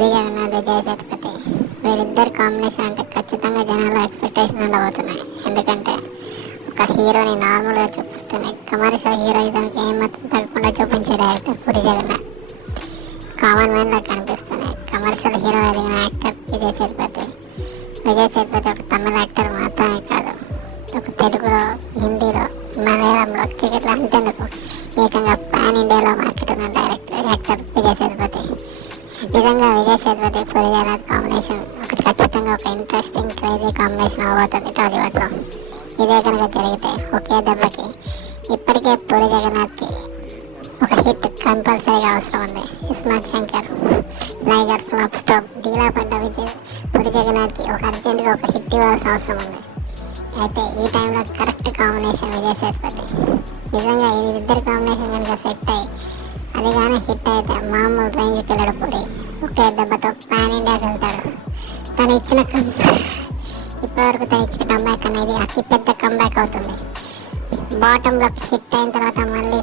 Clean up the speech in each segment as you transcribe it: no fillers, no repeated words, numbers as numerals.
పూరి జగన్నాథ్, విజయ్ సేతుపతి వీరిద్దరు కాంబినేషన్ అంటే ఖచ్చితంగా జనాల్లో ఎక్స్పెక్టేషన్ ఉండబోతున్నాయి. ఎందుకంటే ఒక హీరోని నార్మల్గా చూపిస్తున్నాయి, కమర్షియల్ హీరోయిజంకి ఏమాత్రం తగ్గకుండా చూపించే director Puri Jagannadh. Common man లాగా కనిపిస్తున్నాయి. కమర్షియల్ హీరో ఎదిగిన యాక్టర్ విజయ్ సేతుపతి. విజయ్ సేతుపతి ఒక తమిళ యాక్టర్ మాత్రమే కాదు, ఒక తెలుగులో, హిందీలో, మలయాళంలో, క్రికెట్లో అంతేందుకు ఏకంగా పాన్ ఇండియాలో మార్కెట్ ఉన్న యాక్టర్ విజయ్ సేతుపతి. నిజంగా విజయ్ సేతుపతి పూరి జగన్నాథ్ కాంబినేషన్ ఒకటి ఖచ్చితంగా ఒక ఇంట్రెస్టింగ్ క్రేజీ కాంబినేషన్ అవబోతుంది టాలీవుడ్లో. ఇదే కనుక జరిగితే ఒకే దెబ్బకి ఇప్పటికే పూరి జగన్నాథ్కి ఒక హిట్ కంపల్సరీగా అవసరం ఉంది. ఇస్మార్ట్ శంకర్, లైగర్ ఫ్లాప్స్తో డీలా పడ్డ పూరి జగన్నాథ్కి ఒక అర్జెంటుగా ఒక హిట్ ఇవ్వాల్సిన అవసరం ఉంది. అయితే ఈ టైంలో కరెక్ట్ కాంబినేషన్ విజయ్ సేతుపతి. నిజంగా ఇది ఇద్దరు కాంబినేషన్ కనుక సెట్ అయ్యి అది కానీ హిట్ అయితే మామూలు రేంజ్కి వెళ్ళాడు పూరి. ఒకే దెబ్బతో పాన్ ఇండియాకి వెళ్తాడు. ఇప్పటివరకు తను ఇచ్చిన కంబ్యాక్ అనేది అతిపెద్ద కంబ్యాక్ అవుతుంది. బాటంలో హిట్ అయిన తర్వాత మళ్ళీ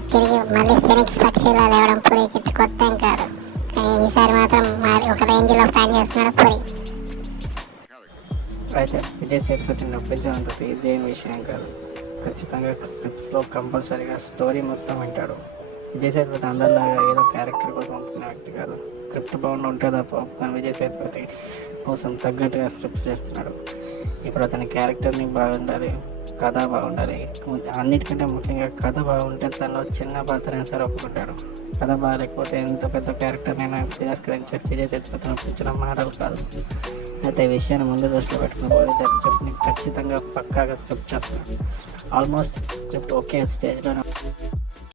ఫినిక్స్ పక్షిలా లేవడం పూరికి కొత్త ఏం కాదు. కానీ ఈసారి మాత్రం ఒక రేంజ్లో ప్లాన్ చేస్తున్నాడు పూరి. అయితే విజయ్ సేతుపతిని నొప్పించడంత ఇదేం విషయం కాదు. ఖచ్చితంగా స్క్రిప్ట్స్లో కంపల్సరీగా స్టోరీ మొత్తం వింటాడు. విజయ్ సేతుపతి అందరిలాగా ఏదో క్యారెక్టర్ కోసం ఒప్పుకునే వ్యక్తి కాదు. స్క్రిప్ట్ బాగుండి ఉంటే తప్ప ఒప్పుకొని విజయ్ సేతుపతి కోసం తగ్గట్టుగా స్క్రిప్ట్స్ చేస్తున్నాడు. ఇప్పుడు అతని క్యారెక్టర్ని బాగుండాలి, కథ బాగుండాలి. అన్నిటికంటే ముఖ్యంగా కథ బాగుంటే తను చిన్న పాత్రైనా సరే ఒప్పుకుంటాడు. కథ బాగాలేకపోతే ఎంత పెద్ద క్యారెక్టర్నైనా తిరస్కరించే విజయ్ సేతుపతిని ఒప్పించడం మాటలు కాదు. అయితే ఈ విషయాన్ని ముందు దృష్టిలో పెట్టుకుని స్క్రిప్ట్ని ఖచ్చితంగా పక్కాగా స్క్రిప్ట్ చేస్తాడు. ఆల్మోస్ట్ స్క్రిప్ట్ ఒకే స్టేజ్లోనే